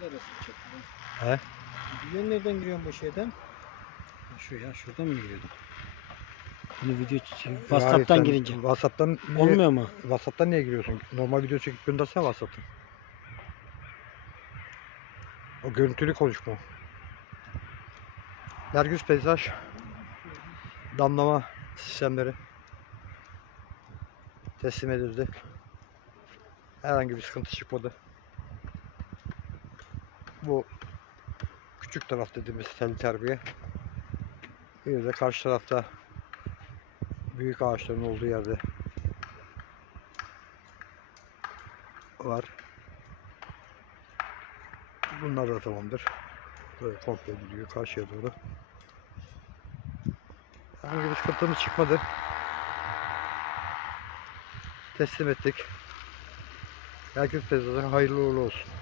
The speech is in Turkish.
Neresi çekiyor? He? Gidiyorsun nereden giriyorsun bu şeyden? Şu ya şuradan mı giriyordum? Bunu video Hayır, WhatsApp'tan sen girince. WhatsApp'tan niye, Olmuyor mu? WhatsApp'tan niye giriyorsun? Normal video çekip göndersene WhatsApp'tan. O görüntülü konuşma. Nergis peyzaj. Damlama sistemleri. Teslim edildi. Herhangi bir sıkıntı çıkmadı. Bu küçük taraf dediğimiz tel terbiye. Bir de karşı tarafta büyük ağaçların olduğu yerde var. Bunlar da tamamdır. Böyle komple gidiyor karşıya doğru. Herhangi bir sıkıntımız çıkmadı. Teslim ettik. Herkes teyzeden hayırlı uğurlu olsun.